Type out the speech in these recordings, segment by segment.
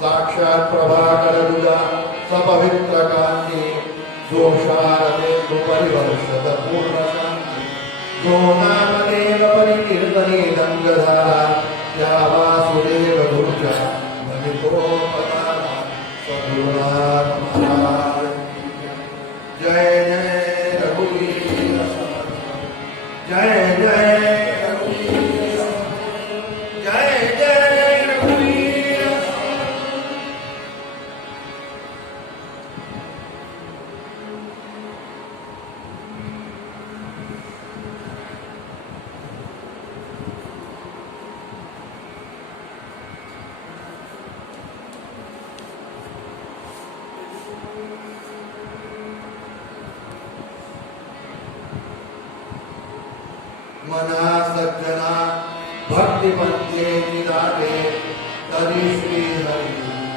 साक्षात प्रभाकर दुजा सपवित्र कांती जोशारते परिवर्षत पूर्ण शांति जो नामदेव परिकीर्तने गंगधारा या वासुदेव गुरुजा भवितो पदारा सद्गुरुनाथ महाराज जय जय रघुवीर जय जय मना सज्जना भक्तिपंथे निदाते तरी श्री हरि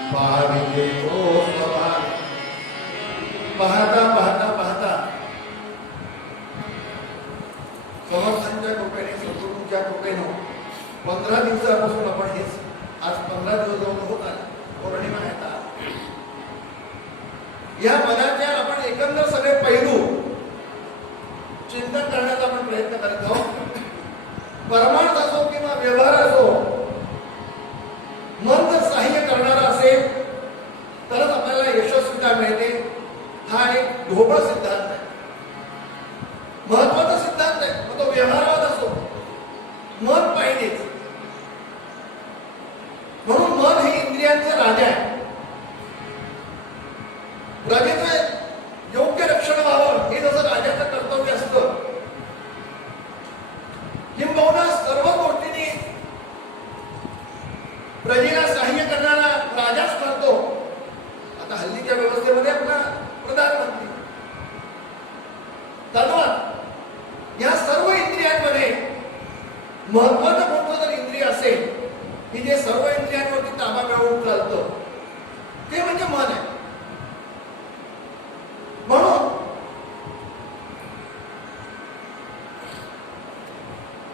पाविले तो सवाल पाहता पाहता पाहता समर्थांच्या कृपेने सद्गुरूंच्या कृपेने 15 दिवसापासून आपण हेच आज 15 दिवस जाऊन होत आले पौर्णिमा येतात या मनाच्या आपण एकंदर सगळे पैलू चिंतन करण्याचा आपण प्रयत्न करीत आहोत परमार्थ असो किंवा व्यवहार असो मन जर सहाय्य करणारा असेल तरच आपल्याला यशस्वीता मिळते हा एक ढोबळ सिद्धांत आहे महत्वाचा सिद्धांत आहे मग तो व्यवहारात असो मन पाहिजेच म्हणून मन हे इंद्रियांचा राजा आहे प्रजेचं योग्य रक्षण व्हावं हे जसं राजाचं कर्तव्य असतं किंबहुना सर्व गोष्टींनी प्रजेला सहाय्य करणारा राजाच ठरतो आता हल्लीच्या व्यवस्थेमध्ये आपला प्रधानमंत्री तद्वत या सर्व इंद्रियांमध्ये महत्वाचं कोणतं जर इंद्रिय असेल की जे सर्व इंद्रियांवरती ताबा मिळवून चालतं ते म्हणजे मन आहे म्हणून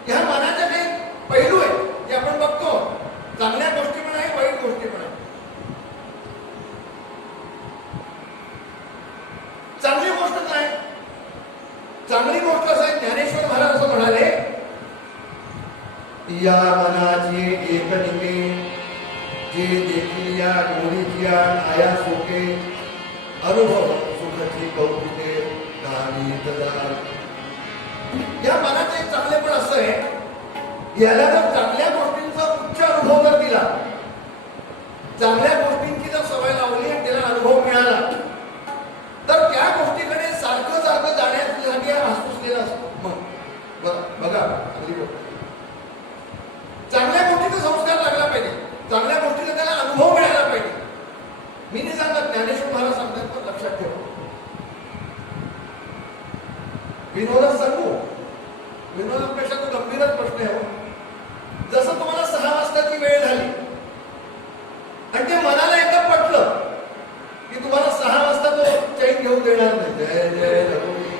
या मनाचे काही पैलू आहेत जे आपण बघतो चांगल्या गोष्टी पण आहे वाईट गोष्टी पण आहे चांगली गोष्ट काय चांगली गोष्ट असं आहे ज्ञानेश्वर महाराज असं म्हणाले या मनाची एकनिके जे देखील या गोडीची आया सुखे अनुभव कौतुके या मनाचे एक चांगले पण असं आहे याला जर चांगल्या गोष्टींचा उच्च अनुभव जर दिला चांगल्या गोष्टींची जर सवय लावली आणि त्याला अनुभव मिळाला तर त्या गोष्टीकडे सारखं सारखं जाण्यासाठी आसुसलेला असतो मग बघा अगदी चांगल्या गोष्टीचा संस्कार लागला पाहिजे चांगल्या विनोदात सांगू, विनोदापेक्षा तो गंभीरच प्रश्न आहे. जसं तुम्हाला 6 वाजताची वेळ झाली आणि ते मनाला एकदा पटलं की तुम्हाला 6 वाजता तो चैन घेऊन देणार नाही. जय जय रघुवीर.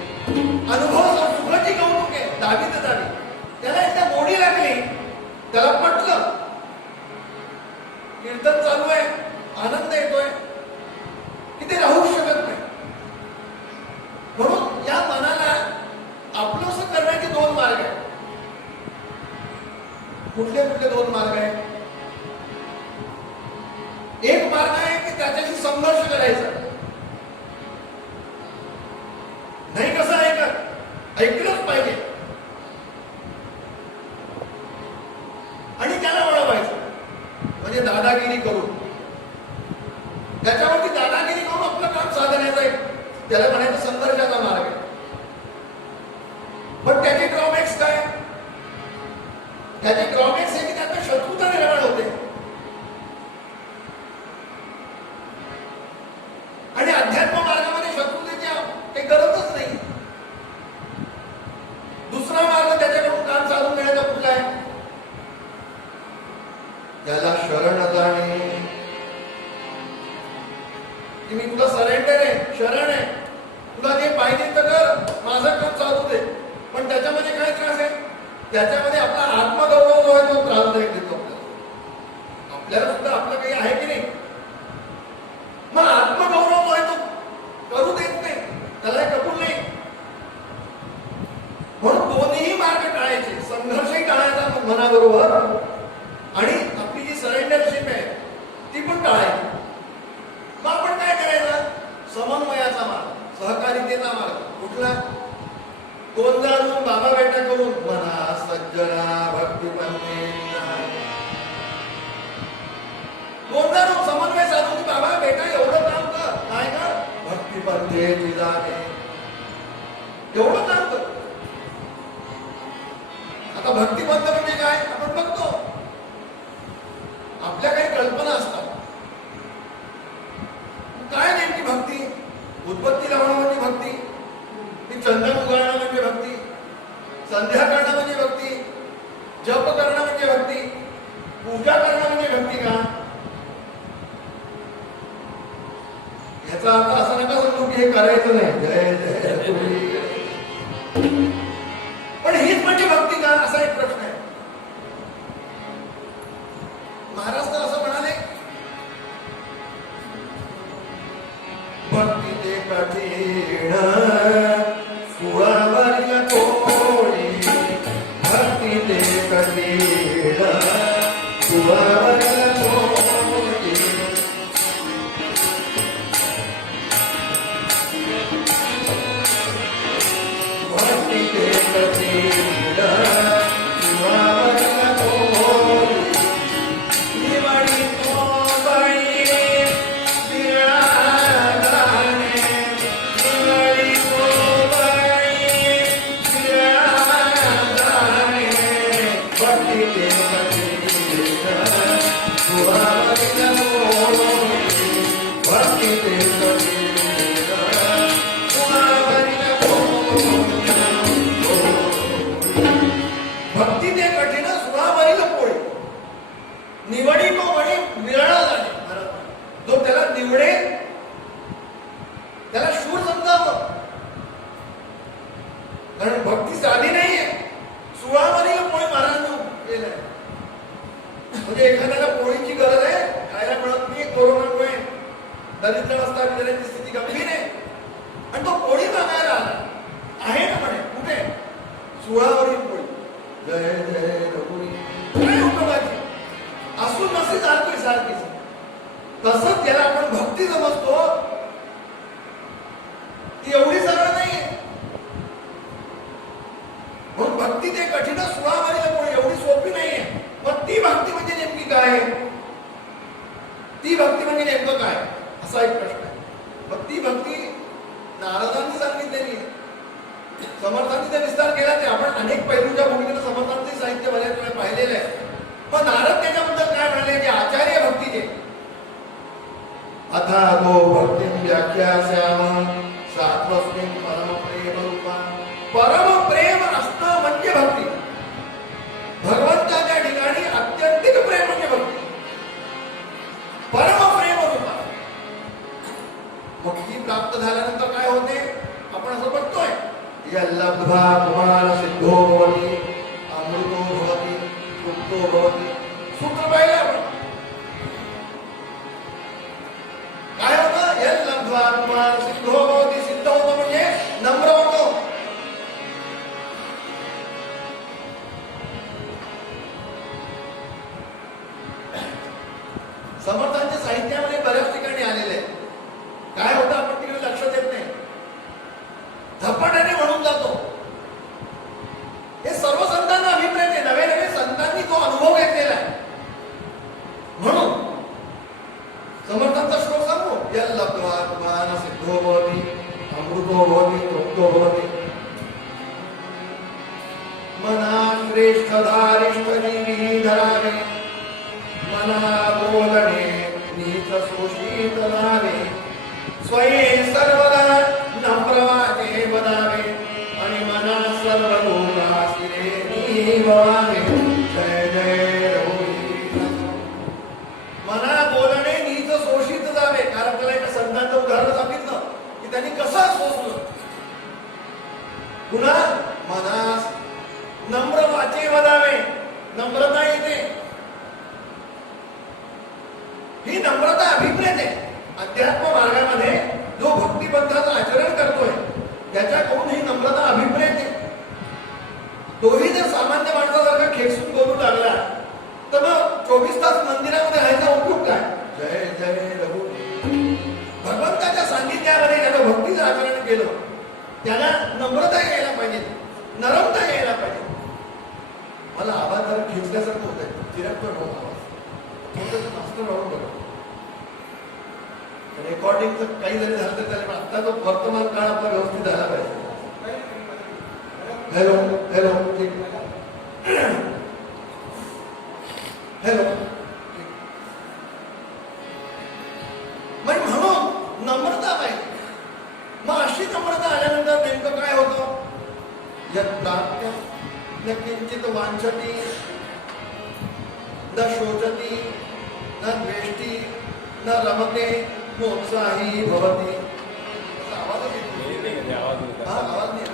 अनुभव सुखाची कौतुक आहे, दावी तर दावी. त्याला एकदा मोडी लागली, त्याला पटलं, कीर्तन चालू आहे, आनंद येतोय, की ते राहू शकत नाही. म्हणून या मनाला आपलंसं करण्याचे 2 मार्ग आहेत. कुठले कुठले 2 मार्ग आहेत? एक मार्ग आहे की त्याच्याशी संघर्ष करायचा. नाही कसं ऐकत, ऐकलंच पाहिजे आणि त्याला वळवायचं, म्हणजे दादागिरी करून, त्याच्यावरती दादागिरी करून आपलं काम साधण्याचा एक, त्याला म्हणायचं संघर्षाचा मार्ग आहे. पण त्याचे ड्रॉबॅक्स काय? त्याचे ड्रॉबॅक्स आहे की त्यात शत्रुता निर्माण होते आणि अध्यात्म मार्गामध्ये शत्रुतेची काही गरजच नाही. दुसरा मार्ग त्याच्याकडून काम चालून घेण्याचा कुठला आहे? त्याला शरण जाणे, की मी तुला सरेंडर आहे, शरण आहे, तुला जे पाहिजे तर कर, माझं काम चालू दे. पण त्याच्यामध्ये काय त्रास आहे? त्याच्यामध्ये आपला आत्मगौरव जो आहे तो त्रासदायक देतो. आपल्याला सुद्धा आपलं काही आहे की नाही? मग आत्मगौरव जो आहे तो करू देत नाही, त्याला कबूल नाही. म्हणून दोन्ही मार्ग टाळायचे, संघर्षही टाळायचा मनाबरोबर आणि आपली जी सरेंडरशिप आहे ती पण टाळायची. मग आपण काय करायचं? समन्वयाचा मार्ग, सहकारितेचा मार्ग. कुठला? गोंधळून बाबा बेटा करून मना सज्जना भक्ती गोंधळून समन्वय साधून बाबा बेटा एवढं काम कर, काय कर? भक्ती पंथेची जाणे, एवढं काम कर. आता भक्तिपंथ म्हणजे काय आपण बघतो, आपल्या काही कल्पना असतात. काय नेमकी भक्ती? उदबत्ती लावणं म्हणजे भक्ती, ती चंदन उगाळणं म्हणजे भक्ती, संध्या करणं म्हणजे भक्ती, जप करणं म्हणजे भक्ती, पूजा करणं म्हणजे भक्ती का? याचा अर्थ असं नका समजू की हे करायचं नाही. जय जय रघुवीर. पण हीच म्हणजे भक्ती का, असा एक प्रश्न आहे. महाराज तर असं म्हणाले, भक्ती ते कठीण सुळावरील कोळी, भक्ती ते कठीण सुळावरील कोळी, भक्ती ते कठीण सुळावरील कोळी, निवडी कोवळी विरागाने, निवडी कोवळी विरागाने, भक्ती ते कठीण सुळावरील कोळी, भक्ती ते कठीण सुळावरील कोळी, भक्ती ते कठीण सुळावरील पोळी, निवडी तो वडी विरळा जाणे. जो त्याला निवडेल त्याला शूर समजावं, कारण भक्ती साधी नाहीये. सुळावरील पोळी महाराजांनी केलंय. म्हणजे एखाद्याला पोळीची गरज आहे, खायला मिळत नाही, कोरोनामुळे दरिद्रावस्था विचारायची स्थिती गंभीर आहे आणि तो पोळी मागायला आला आहे ना, म्हणे कुठे? सुळावरील पोळी. जय जय रघुवीर. काय उपयोगाची? असून नसे सारखी सारखीच. तसंच त्याला आपण भक्ती समजतो, ती एवढी सरळ नाहीये. म्हणून भक्ती ते कठीण सुळावरील पोळी एवढी सोपी नाहीये. मग ती भक्ती म्हणजे नेमकी काय? ती भक्ती म्हणजे नेमकं काय, असा एक प्रश्न आहे. मग ती भक्ती नारदांनी सांगितलेली, समर्थांनी ते विस्तार केला. ते आपण अनेक पैलूच्या भूमिकेनं समर्थांचे साहित्य बऱ्याच वेळा पाहिलेलं आहे. पण नारद त्याच्याबद्दल काय म्हणाले? जे आचार्य भक्तीचे अथा तो भक्ती व्याख्या श्याम सात्वस्मिन परम प्रेम रूपा, परम यल्लब्ध्वा पुमान सिद्धो भवति अमृतो भवति तृप्तो भवति. सूत्र पाहिलं आपण. काय होतं? यल्लब्ध्वा पुमान सिद्धो भवति. सिद्ध होतो म्हणजे नम्र होतो. समर्थांच्या साहित्यामध्ये बऱ्याच ठिकाणी आलेले आहे. काय होतं आपण तिकडे लक्ष देत नाही, झपाट्याने म्हणून जातो. हे सर्व संतांना अभिप्रेत आहे. नवे नवे संतांनी तो अनुभव घेतलेला आहे. म्हणून समर्थांचा श्लोक सांगू. यल्लब्ध्वा पुमान सिद्धो भवति अमृतो भवति तृप्तो भवति. मना श्रेष्ठ धारिष्ठ जीवी धरावे, मना बोलणे नीच शोषित नावे, स्वये सर्वदा नम्र वाचे वदावे, आणि मना सर्व लोकासिरे निवावे. जय जय रघुवीर. मना बोलणे नीच शोषित जावे. कारण त्याला एका संतांचं उदाहरण सांगितलं की त्यांनी कसं शोषलं. पुन्हा मनास नम्र वाचे वदावे. नम्रता येते. ही नम्रता अभिप्रेत आहे. अध्यात्म मार्गामध्ये जो भक्तिपंथाचं आचरण करतोय त्याच्याकडून ही नम्रता अभिप्रेत आहे. तोही जर सामान्य माणसासारखा खेचून बोलू लागला तर मग 24 तास मंदिरामध्ये राहायचा उपयोग काय? जय जय रघु. भगवंताच्या सान्निध्यामध्ये ज्यानं भक्तीचं आचरण केलं त्याला नम्रता यायला पाहिजे, नरमता यायला पाहिजे. मला आवाज जरा खेचल्यासारखं होत आहे. चिरकतो आवाज थोडंसं मास्टर राहून बघा. रेकॉर्डिंगचं काही जरी झालं तर त्याला आता तो वर्तमान काळ आपला व्यवस्थित झाला पाहिजे. हॅलो हॅलो ठीक. हॅलो. म्हणून नम्रता पाहिजे. मग अशी नम्रता आल्यानंतर नेमकं काय होतं? यत्प्राप्य न किंचित वांछति न शोचति न द्वेष्टि न रमते नोत्साही भवति. आवाज नाही.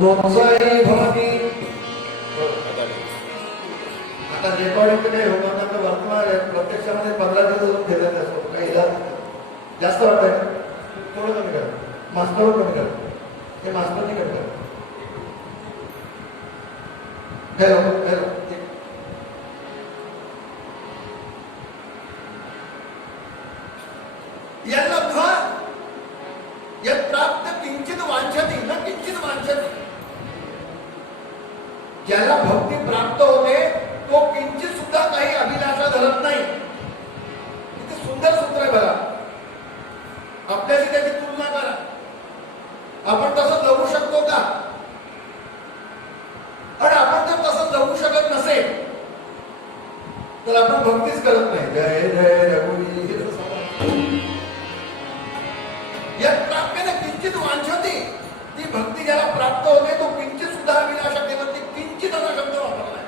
नोत्साही भवति. आता रेकॉर्डिंग काही होणार तर वर्तमान प्रत्यक्षामध्ये 15 दिवस घेतात असतो. काही इलाज जास्त वाटतंय. थोडं कमी करा. मास्टरवर कमी करा. हे मास्टरने कमी करा. Hello hello. यल्लब्ध्वा यत्प्राप्त किंचित वांछति न किंचित वांछति. ज्याला भक्ती प्राप्त होते तो किंचित सुद्धा काही अभिलाषा धरत नाही. किती सुंदर सूत्र आहे बघा. आपल्याशी त्याची तुलना करा. आपण तसं जगू शकतो का? आणि आपण जर तसं जगू शकत नसेल तर आपण भक्तीच करत नाही. जय जय रघुवीर. यत्प्राप्येन किंचित वांछति. ती भक्ती ज्याला प्राप्त होते तो किंचित सुद्धा अभिलाषा केलं. ती किंचित असा शब्द वापरलाय.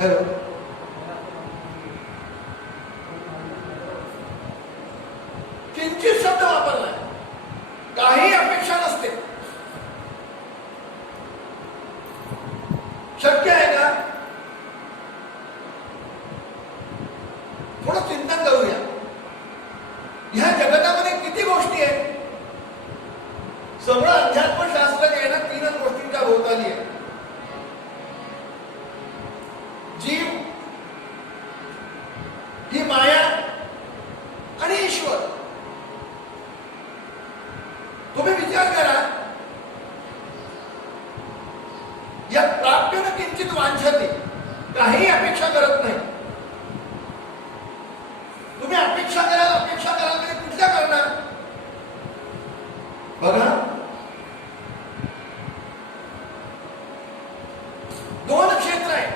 हॅलो. किंचित शब्द वापरलाय. काही अपेक्षा नसते. शक्य आहे का? थोडं चिंतन करूया. ह्या जगतामध्ये किती गोष्टी आहेत? सगळं अध्यात्मशास्त्र जे आहे ना 3च गोष्टींच्या भोवताली आहे. जीव, ही माया आणि ईश्वर. तुम्ही विचार करा. या प्राप्यन किंचित वांछति. काही अपेक्षा करत नाही. तुम्ही अपेक्षा कराल तरी कुठल्या करणार? बघा, 2 क्षेत्र आहे.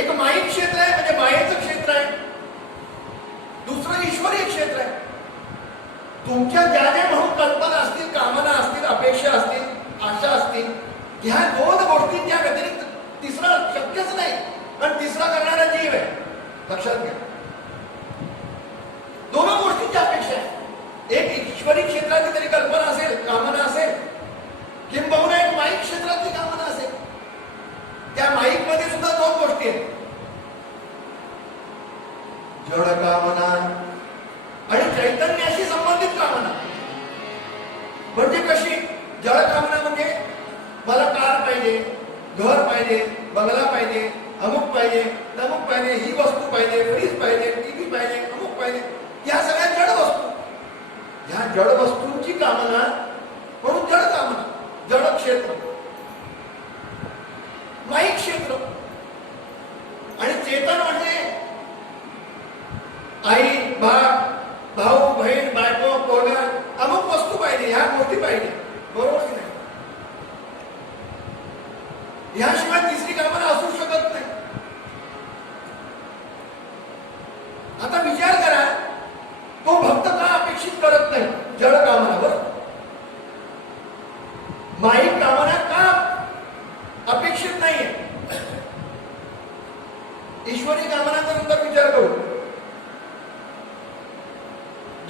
एक माईक क्षेत्र आहे म्हणजे मायेचं क्षेत्र आहे. दुसरं ईश्वरी क्षेत्र आहे. तुमच्या ज्या ज्या म्हणून कल्पना असतील, कामना असतील, अपेक्षा असतील, आशा असतील, ह्या 2 गोष्टींच्या व्यतिरिक्त तिसरा शक्यच नाही. आणि तिसरा करणारा जीव आहे. लक्षात घ्या. 2 गोष्टींची अपेक्षा आहे. ईश्वरी क्षेत्रातली तरी कल्पना असेल, कामना असेल, किंबहुना एक माईक क्षेत्रातली कामना असेल. त्या माईक मध्ये सुद्धा दोन गोष्टी आहेत, जड कामना आणि चैतन्याशी संबंधित कामना. म्हणजे कशी? जड कामना म्हणजे मला कार पाहिजे, घर पाहिजे, बंगला पाहिजे, अमुक पाहिजे, तमुक पाहिजे, ही वस्तू पाहिजे, फ्रीज पाहिजे, टीव्ही पाहिजे, अमुक पाहिजे. या सगळ्या जड वस्तू. ह्या जड वस्तूंची कामना म्हणून जड कामना, जड क्षेत्र, माईक क्षेत्र. आणि चेतन म्हणजे आई, भाऊ, बहीण, बायको, पोरगा, अमुक वस्तू पाहिजे, ह्या गोष्टी पाहिजे. बरोबर की नाही? ह्याशिवाय तिसरी कामना असू शकत नाही. आता विचार करा, तो भक्त का अपेक्षित करत नाही जड कामनावर? माईक कामना का अपेक्षित नाहीये? ईश्वरी कामनाचा नंतर विचार करू.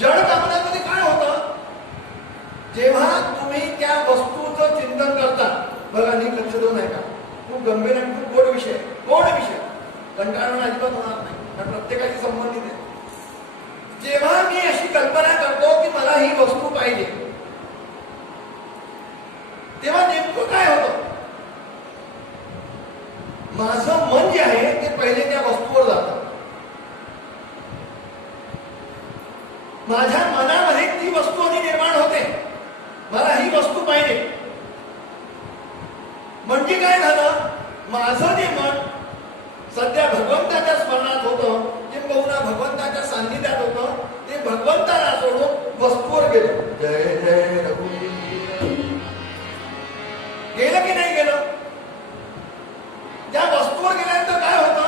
जड कामनामध्ये काय होतं? जेव्हा तुम्ही त्या वस्तूचं चिंतन करता, बघा नीट लक्ष देऊन आहे का, खूप गंभीर आणि खूप गोड विषय, गोड विषय, कंटाळून अजिबात होणार नाही, कारण प्रत्येकाशी संबंधित आहे. जेव्हा मी अशी कल्पना करतो की मला ही वस्तू पाहिजे, तेव्हा नेमकं काय होतं? माझं मन जे आहे ते पहिले त्या वस्तूवर जातं. माझ्या मनामध्ये ती वस्तू आधी निर्माण होते, मला ही वस्तू पाहिजे. म्हणजे काय झालं? माझं जे मन सध्या भगवंताच्या स्मरणात होतं, किंबहुना भगवंताच्या सान्निध्यात होतं, ते भगवंताला सोडून वस्तूवर गेलं. जय जय रघुवीर. गेलं की नाही गेलं? त्या वस्तूवर गेल्यानंतर काय होतं?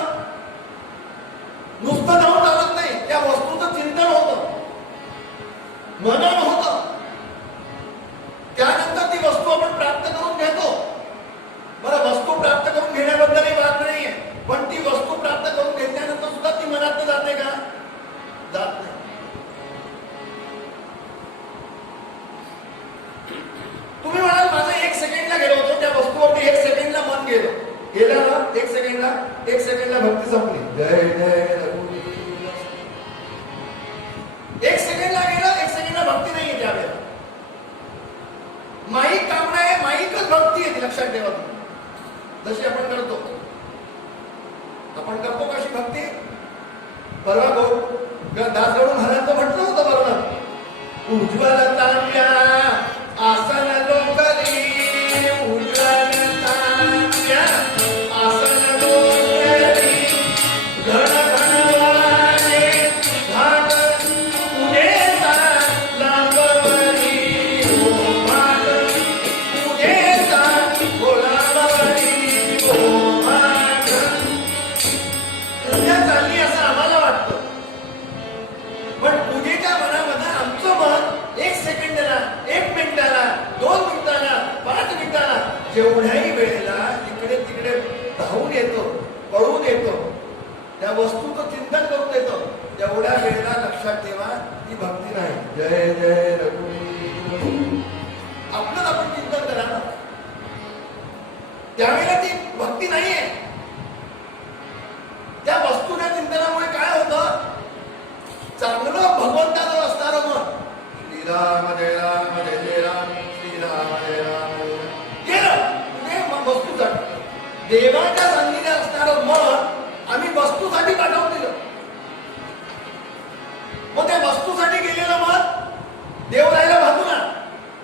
नुसतं जाऊन चालत नाही, त्या वस्तूचं चिंतन होतं, मनन होतं. त्यानंतर ती वस्तू आपण प्राप्त करून घेतो. बरं, वस्तू प्राप्त करून घेण्याबद्दलही बात नाहीये, पण ती वस्तू प्राप्त करून घेतल्यानंतर सुद्धा ती मनात जाते का? जात नाही. तुम्ही म्हणाल माझं 1 सेकंडला गेलो होतो, त्या वस्तूवरती 1 सेकंडला मन गेलं. गेला ना 1 सेकंडला भक्ती संपली. जय जय रघुवीर. 1 सेकंडला गेलं, 1 सेकंडला भक्ती नाहीये त्यावेळेला. माईक कामना आहे, माईकच भक्ती आहे, लक्षात ठेवा तुम्ही. जशी आपण करतो कशी भक्ती? परवा दासगडू महाराजांचं म्हटलं होतं बरोबर, उज्ज्वल तांब्या आसन लोकरी, उज्ज्वल तांब्या आसन लोकरी, घन घनवाने घाट उदेता लांबवरी, ओ घाट उदेता गोलावरी, ओ घाट. पूजा चालली असं आम्हाला वाटतं, पण पूजेच्या मनामध्ये आमचं मन 1 सेकंदाला, 1 मिनिटाला, 2 मिनिटाला, 5 मिनिटाला, जेवढ्याही वेळेला इकडे तिकडे धावून येतो, पळून येतो, त्या वस्तूचं चिंतन करून येतो, तेवढ्या वेळेला लक्षात ठेवा ती भक्ती नाही. जय जय रघुवीर. आपलं आपण चिंतन करा ना, त्यावेळेला ती भक्ती नाहीये. त्या वस्तूच्या चिंतनामुळे काय होतं? चांगलं भगवंताचं असणारं मन, श्रीराम जय राम जय जय राम, श्रीराम जय राम गेलं म्हणजे वस्तूसाठी. देवाच्या सान्निध्यात असणारं मन आम्ही वस्तूसाठी पाठवून दिलं. मग त्या वस्तूसाठी गेलेलं मन देव राहायला बाजूला,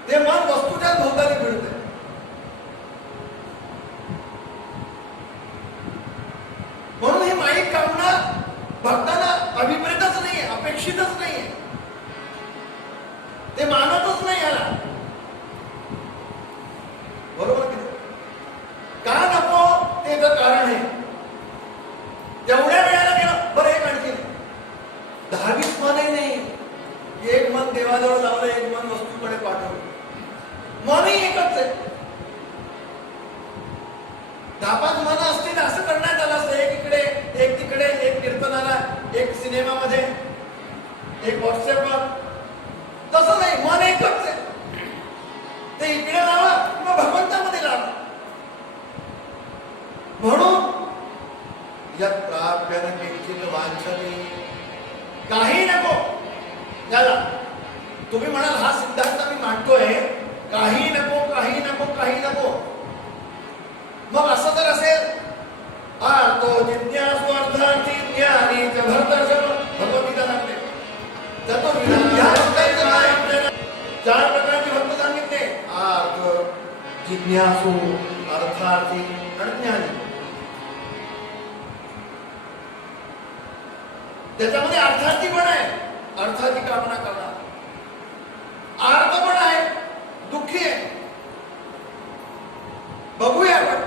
ते मन वस्तूच्याच भोवताली फिरते. म्हणून ही माईक कामना भक्तांना अभिप्रेतच नाहीये, अपेक्षितच नाहीये, ते मानतच नाही याला. बरोबर की का नको? ते तर कारण आहे. तेवढ्या वेळेला गेलं. बरं, एक आणखी 10-20 मनही नाही, एक मन देवाजवळ लावलं, एक मन वस्तूकडे पाठवलं. मनही एकच आहे. 10-5 मन असतील असं करण्यात आलं असतं, एक इकडे एक तिकडे, एक कीर्तनाला, एक सिनेमामध्ये, एक व्हॉट्सअपवर. तसं नाही, मन ते इकडे लावा किंवा भगवंतामध्ये लावा. म्हणून यत् प्राप्यन किंचित वांछते, काही नको त्याला. तुम्ही म्हणाल हा सिद्धांत मी मांडतोय, काही नको काही नको काही नको. मग असं जर असेल, तो जिज्ञासु अर्थार्थी ज्ञानी च भरतर्षभ, भगवद्गीता सांगते. तर तो चार प्रकारचे भक्त सांगितले, अर्थ, जिज्ञासू, अर्थार्थी आणि ज्ञानी. त्याच्यामध्ये अर्थार्थी पण आहे, अर्थाची कामना करणार. अर्थ पण आहे, दुःखी आहे. बघूया आपण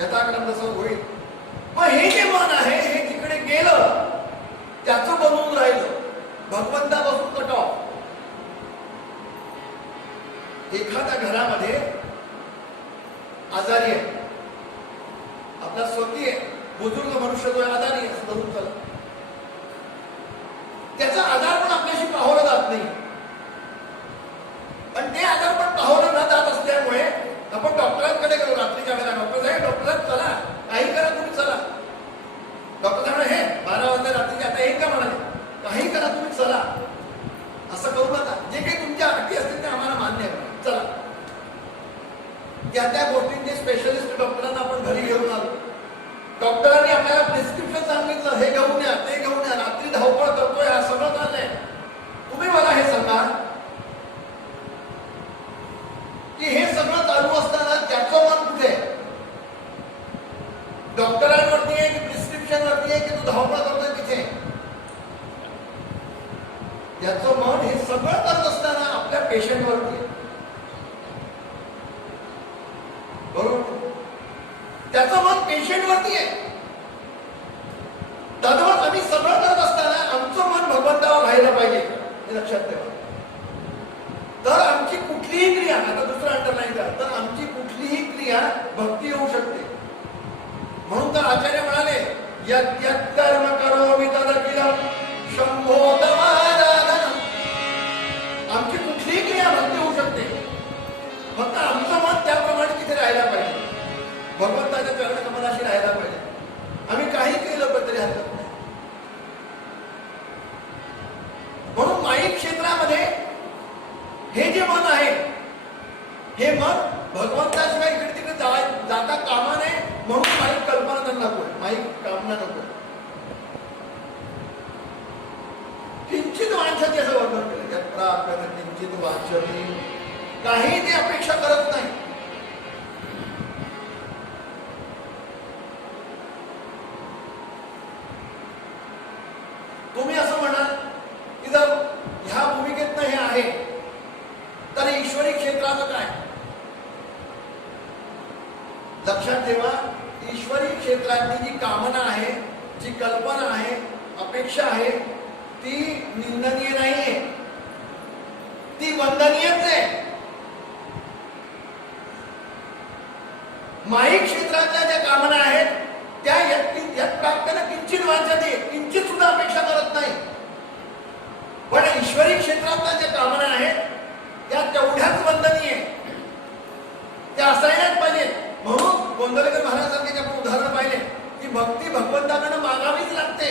यथाक्रम जसं होईल. मग हे जे मन आहे हे तिकडे गेलं, त्याचं बनवून राहिलं, भगवंतापासून कट ऑफ. एखाद्या घरामध्ये आजारी आहे, आपला स्वकीय बुजुर्ग मनुष्य जो आजारी आहे, धरून चला, त्याचा आजार पण आपल्याशी पाहवला जात नाही. पण ते आजार पण पाहवलं न जात असल्यामुळे आपण डॉक्टरांकडे गेलो रात्रीच्या वेळेला. डॉक्टर साहेब, डॉक्टर चला, काही करा तुम्ही, चला. डॉक्टर साहेब हे 12 वाजता रात्रीचे, आता एक का म्हणाले, काही करा तुम्ही, चला. असं करू नका. जे काही तुमच्या अटी असतील ते आम्हाला मान्य आहे, चला. त्या गोष्टींचे स्पेशलिस्ट डॉक्टरांना आपण घरी घेऊन आलो. डॉक्टरांनी आपल्याला प्रिस्क्रिप्शन सांगितलं, हे घेऊन या, ते घेऊन या. रात्री धावपळ करतोय, हा सगळं चाललंय. तुम्ही मला हे सांगा की हे सगळं चालू असताना त्याचं मन कुठे आहे? डॉक्टरांवरती आहे की प्रिस्क्रिप्शन वरती आहे की तू धावपळ करतोय तिथे? त्याचं मन हे सगळं करत असताना आपल्या पेशंट वरती आहे. बरोबर? त्याचं मन पेशंट वरती आहे. तद्वत आम्ही सगळं करत असताना आमचं मन भगवंतावर राहायला पाहिजे, हे लक्षात ठेवा. तर आमची कुठलीही क्रिया, आता दुसरं अंडरलाईन करा, तर आमची कुठलीही क्रिया भक्ती होऊ शकते. म्हणून तर आचार्य म्हणाले, यत् यत् कर्म करोमि तदखिलं शंभो तवाराधनम्. आमची कुठलीही क्रिया भक्ती होऊ शकते, फक्त आमचं मन त्याप्रमाणे तिथे राहायला पाहिजे, भगवंताच्या चरण कमलाशी राहायला पाहिजे. आम्ही काही केलं तरी हरकत नाही. म्हणून माईक क्षेत्रामध्ये हे जे मन आहे, हे मन भगवंताशिवाय इकडे तिकडे जाता कामा नये. म्हणून माईक कल्पना नको, माईक कामना नको. किंचित वांछते असं वर्णन केलं, यात्रा आपल्याला किंचित वांछते, काही ते अपेक्षा करत नाही. तुम्ही असं म्हणाल की जर ह्या भूमिकेतनं हे आहे तर ईश्वरी क्षेत्राचं काय? लक्षात ठेवा, ईश्वरी क्षेत्रातली जी कामना आहे, जी कल्पना आहे, अपेक्षा आहे, ती निंदनीय नाहीये, ती वंदनीयच आहे. माईक क्षेत्रातल्या ज्या कामना आहेत त्या यत् प्राप्यन किंचित वांछते, किंचित सुद्धा अपेक्षा करत नाही. पण ईश्वरी क्षेत्रातल्या ज्या कामना आहेत त्या तेवढ्याच वंदनीय, त्या असायलाच पाहिजेत. म्हणून गोंदवलेकर महाराजांसारखे आपण उदाहरण पाहिले की भक्ती भगवंताकडे मागावीच लागते.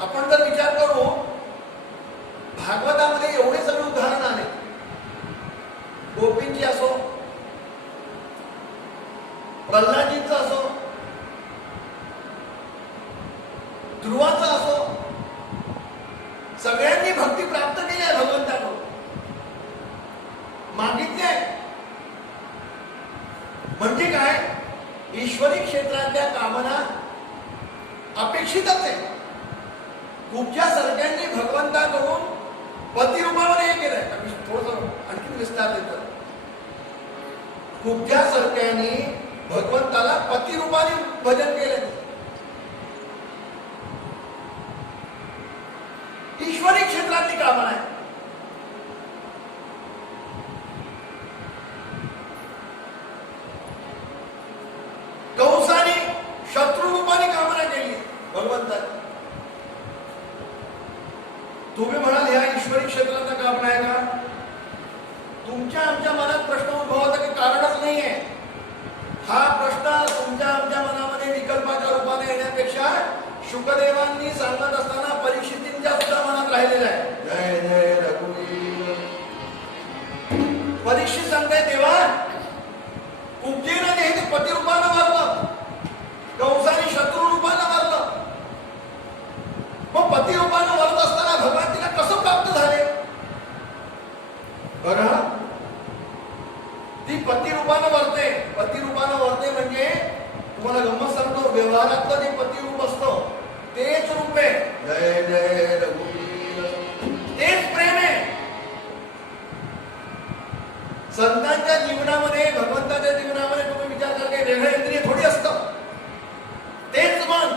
आपण जर विचार करू, भागवतामध्ये एवढे सगळे उदाहरण आले, गोपींची असो, प्रल्हादजींचं असो, ध्रुवाचं असो, सगळ्यांनी भक्ती प्राप्त केली आहे भगवंताकडून, मागितली आहे. म्हणजे काय? ईश्वरी क्षेत्रातल्या कामना अपेक्षितच आहे. तुमच्या सर्वांनी भगवंताकडून पतिरूपावर हे केलंय. थोडस आणखी विस्तार देतो. तुमच्या सर्वांनी भगवंताला पतिरूपाने भजन केलंय. ईश्वरी क्षेत्रातली कामना आहे. कंसाने शत्रुरूपाने कामना केली भगवंताची. तुम्ही म्हणाल ह्या ईश्वरी क्षेत्रातल्या कामना आहे का? शुकदेवांनी सांगत असताना परीक्षितींच्या सुद्धा मनात राहिलेला आहे. जय जय रघुवीर. परीक्षित सांगताय देवा, कुब्जेनं हे पती रूपानं मारलं, कंसाने शत्रू रूपानं मारलं. मग पती रूपानं मारत असताना भगवान तिला कसं प्राप्त झाले? बघा, ती पती रूपानं वरते. पती रूपानं वरते म्हणजे तुम्हाला गंमत सांगतो, व्यवहारातलं जे पती रूप असतं तेच रूप आहे. जय जय रघुवीर. तेच प्रेम आहे. संतांच्या जीवनामध्ये, भगवंताच्या जीवनामध्ये तुम्ही विचार करा, काही वेगळं इंद्रिय थोडी असतं. तेच मन,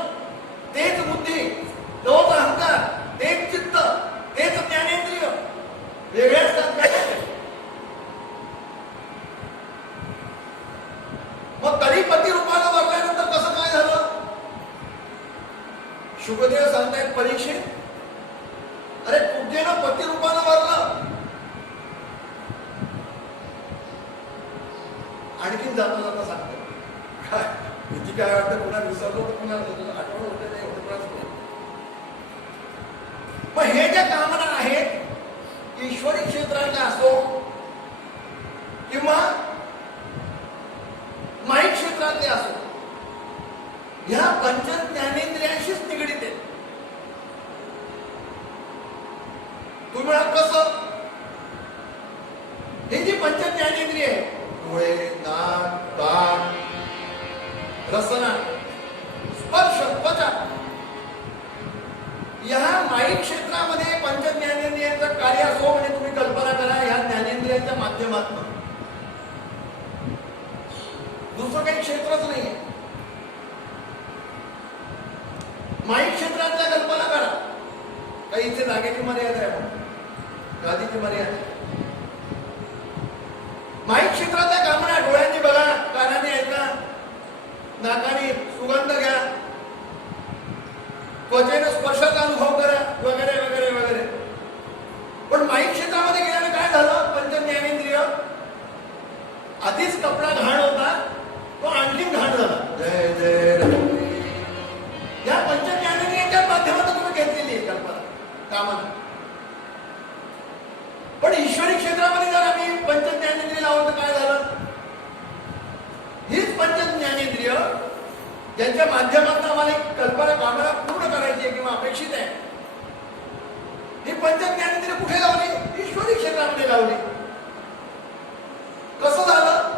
तेच बुद्धी, तोच अहंकार, तेच चित्त, तेच ज्ञानेंद्रिय वेगळे असतात काय? मग तरी पती रूपानं वरल्यानंतर कसं काय झालं? शुकदेव सांगतायत परीक्षित, अरे कुब्जेनं पती रूपानं वरलं. आणखीन जाता जाता सांगतो काय भीती काय वाटतं, पुन्हा विसरलो तर पुन्हा आठवण होते नाही एवढं त्रास होतो. मग हे ज्या कामना आहेत, ईश्वरी क्षेत्रातल्या असो किंवा माईक क्षेत्रातले असो, ह्या पंच ज्ञानेंद्रियांशीच निगडीत आहेत. तुम्ही म्हणाल कसं? हे जी पंच ज्ञानेंद्रिय आहे, डोळे, नाक, कान, रसना, स्पर्श, त्वचा, या माईक क्षेत्रामध्ये पंच ज्ञानेंद्रियांचं कार्य असो म्हणजे तुम्ही कल्पना करा, ह्या ज्ञानेंद्रियांच्या माध्यमातून दुसरं काही क्षेत्रच नाही. माईक क्षेत्रातल्या कल्पना करा. काही इथे जागेची मर्यादा आहे, गादीची मर्यादा आहे. माईक क्षेत्रातल्या कामना डोळ्यांनी बघा, कानाने ऐका, नाकाने सुगंध घ्या, त्वचेने स्पर्शाचा अनुभव करा, वगैरे वगैरे वगैरे. पण माईक क्षेत्रामध्ये गेल्याने काय झालं? पंच ज्ञानेंद्रिय आधीच कपडा घाण होता, तो आणखीन घाण झाला. जय जय रघुवीर. या पंच ज्ञानेंद्रियांच्या माध्यमातून तुम्ही घेतलेली आहे कल्पना, कामना. पण ईश्वरी क्षेत्रामध्ये जर आम्ही पंच ज्ञानेंद्रिय लावलं तर काय झालं? हीच पंच ज्ञानेंद्रिय ज्यांच्या माध्यमातून आम्हाला एक कल्पना, कामना पूर्ण करायची आहे किंवा अपेक्षित आहे, ही पंच ज्ञानेंद्रिय कुठे लावली? ईश्वरी क्षेत्रामध्ये लावली. कसं झालं?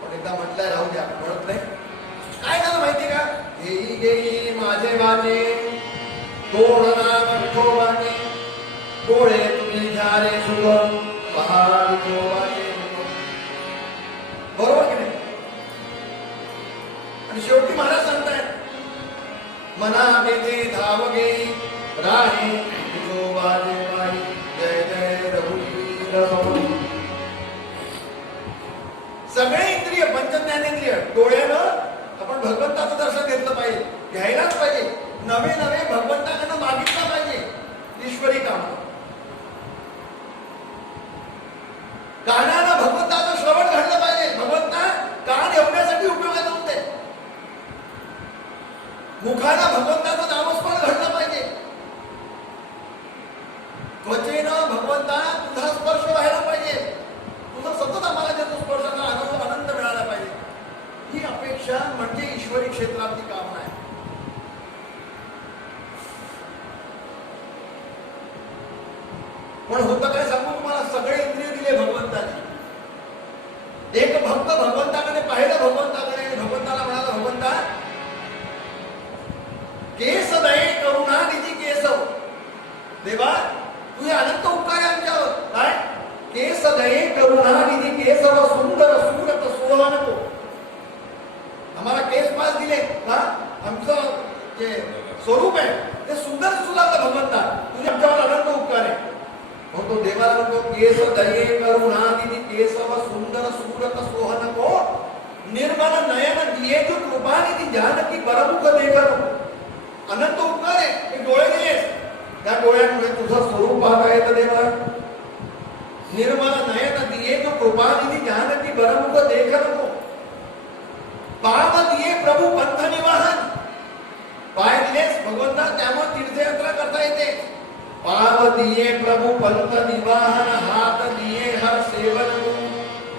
पण एकदा म्हटलंय, राहू द्या, म्हणत नाही. काय झालं माहिती का? घेई घेई माझे वाणे, तोड नाम विठोबाने, डोळे तुम्ही घ्या रे शुभ, पहा विठोबाने. बरोबर की नाही? आणि शेवटी महाराज सांगतायत, मना बेते धावगे राहे विठोबाने माई. जय जय रघुवीर. सगळे इंद्रिय, पंचज्ञानेंद्रिय, डोळ्यानं आपण भगवंताचं दर्शन घेतलं पाहिजे, घ्यायलाच पाहिजे. नवे नवे भगवंताकडनं मागितलं पाहिजे ईश्वरी काम. कानानं भगवंताचं श्रवण घडलं पाहिजे. भगवंता कान एवढ्यासाठी उपयोगात होते. मुखानं भगवंताचं नामस्मरण घडलं पाहिजे. त्वचेनं भगवंता तुझा स्पर्श व्हायला पाहिजे. तुझं सतत आम्हाला देतो स्पर्शाचा आनंद मिळाला पाहिजे. ही अपेक्षा म्हणजे ईश्वरी क्षेत्रातली कामना आहे. पण होतं काय सांगू तुम्हाला? सगळे इंद्रिय दिले भगवंताने. एक भक्त भगवंताकडे पाहिलं, भगवंताकडे, भगवंताला म्हणाला, भगवंता केस दये करुणा निधी केसव. देवा तुझे अनंत उपकार आहे आमच्यावर. काय? केस दये करुणा निधी केसव, सुंदर सुरत सोहनको. आम्हाला केस पास दिले का? आमचं जे स्वरूप आहे ते सुंदर सुधारलं भगवंता, तुझे आमच्यावर अनंत उपकार आहे. तो देवाला म्हणतो, केस दये करुणा निधी केसव, सुंदर सुरत सोहनको, निर्मल नयन दिये जो कृपा निधी जानकी परमुख देखन. अनंत उपकार आहे. हे डोळे दिलेस, त्या डोळ्यांमुळे तुझं स्वरूप पाहता येतं देवा. निर्मल नयन दिये जो कृपानिधी ज्ञानकी बरमुख देख नको. पाव दिये प्रभू पंथ निवाहन. पाय दिलेस भगवंता त्यामुळे तीर्थयात्रा करता येते. पाव दिये प्रभु पंथ निवाहन हात दिये हर सेवन.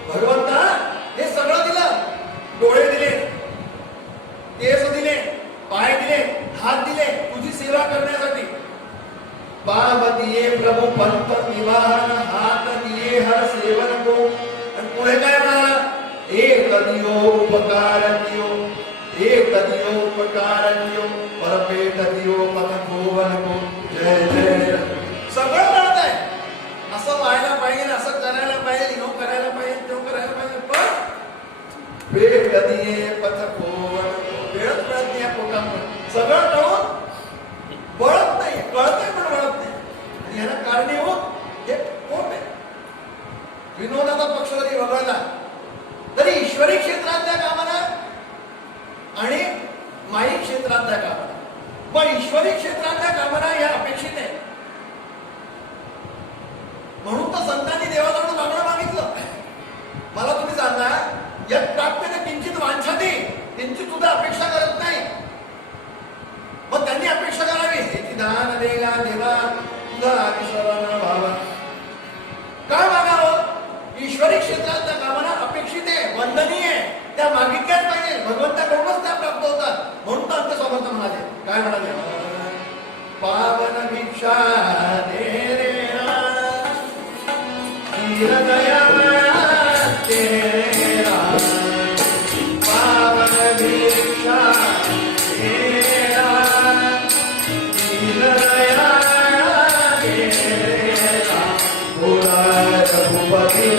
भगवंता हे सगळं दिलं. डोळे दिले, केस दिले, पाय दिले, हात दिले तुझी सेवा करण्यासाठी. पाव दिये प्रभु पंथ निवाहन हात दिये हर सेवन को. आणि पुढे काय म्हणाला? एक दियो उपकार दियो, एक दियो उपकार दियो, परपेट दियो पथ खोवन को. जय जय. सगळं कळत आहे. असं व्हायला पाहिजे, असं करायला पाहिजे, नो करायला पाहिजे, तो करायला पाहिजे, पण पेट दिये पथ खोवन को. वेळच मिळत नाही या पोटामध्ये. सगळं कळून वळत नाही, कळतंय पण वळत नाही. आणि ह्याला कारणीभूत हे पोट आहे. विनोदाचा पक्ष जरी वगळला तरी ईश्वरी क्षेत्रातल्या कामाला आणि माई क्षेत्रातल्या कामाला, पण ईश्वरी क्षेत्रातल्या कामाला या अपेक्षित आहे. म्हणून तर संतांनी देवाजवळ मागणं मागितलं. मला तुम्ही सांगा, यत् प्राप्यते किंचित वांछते, त्यांची सुद्धा अपेक्षा करत नाही. मग त्यांनी अपेक्षा करावी, हे दान देला देवा तुझा आदिशरण व्हावा. काय मागावं? ईश्वरी क्षेत्रातल्या कामाला अपेक्षित आहे, वंदनीय आहे, त्या मागितल्याच पाहिजे. भगवंताकडूनच त्या प्राप्त होतात. म्हणून तर अंत समर्थ म्हणाले, काय म्हणाले? पावन भिक्षा दे रे दया तेरा. पावन भिक्षा दे दया तेरा. भोला रघुपति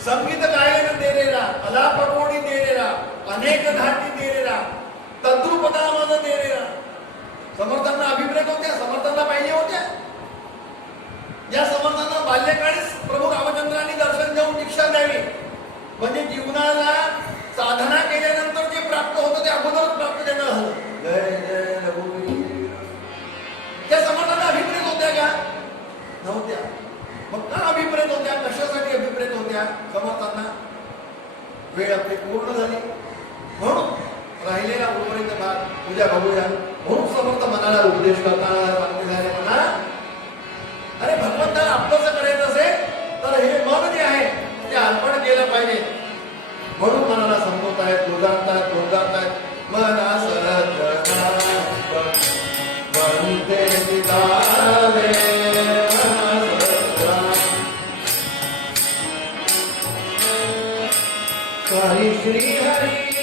संगीत गायन देलेला, अलापकोणी देलेला, अनेक धाटी देलेला, तद्रुपदामन देलेला. समर्थांना अभिप्रेत होत्या, समर्थांना पाहिजे होत्या. या समर्थांना बाल्यकाळीच प्रभू रामचंद्रांनी दर्शन देऊन दीक्षा द्यावी, म्हणजे जीवनाला साधना केल्यानंतर जे प्राप्त होतं ते अगोदरच प्राप्त देणं हवं. जय जय रघुवीर. त्या समर्थांना अभिप्रेत होत्या का? नव्हत्या. मग का अभिप्रेत होत्या? कशासाठी अभिप्रेत होत्या? समर्थांना वेळ आपली पूर्ण झाली म्हणून राहिलेला उर्वरित भाग उद्या बघूया. म्हणून समर्थ मनाला उपदेश करताना सांगते झाले, म्हणा अरे भगवंताला आपलंच करायचं असेल तर हे मन जे आहे ते अर्पण केलं पाहिजे. म्हणून मनाला संपवतायत, दोजारतायत. मना बनते पितावे हरी श्री हरी.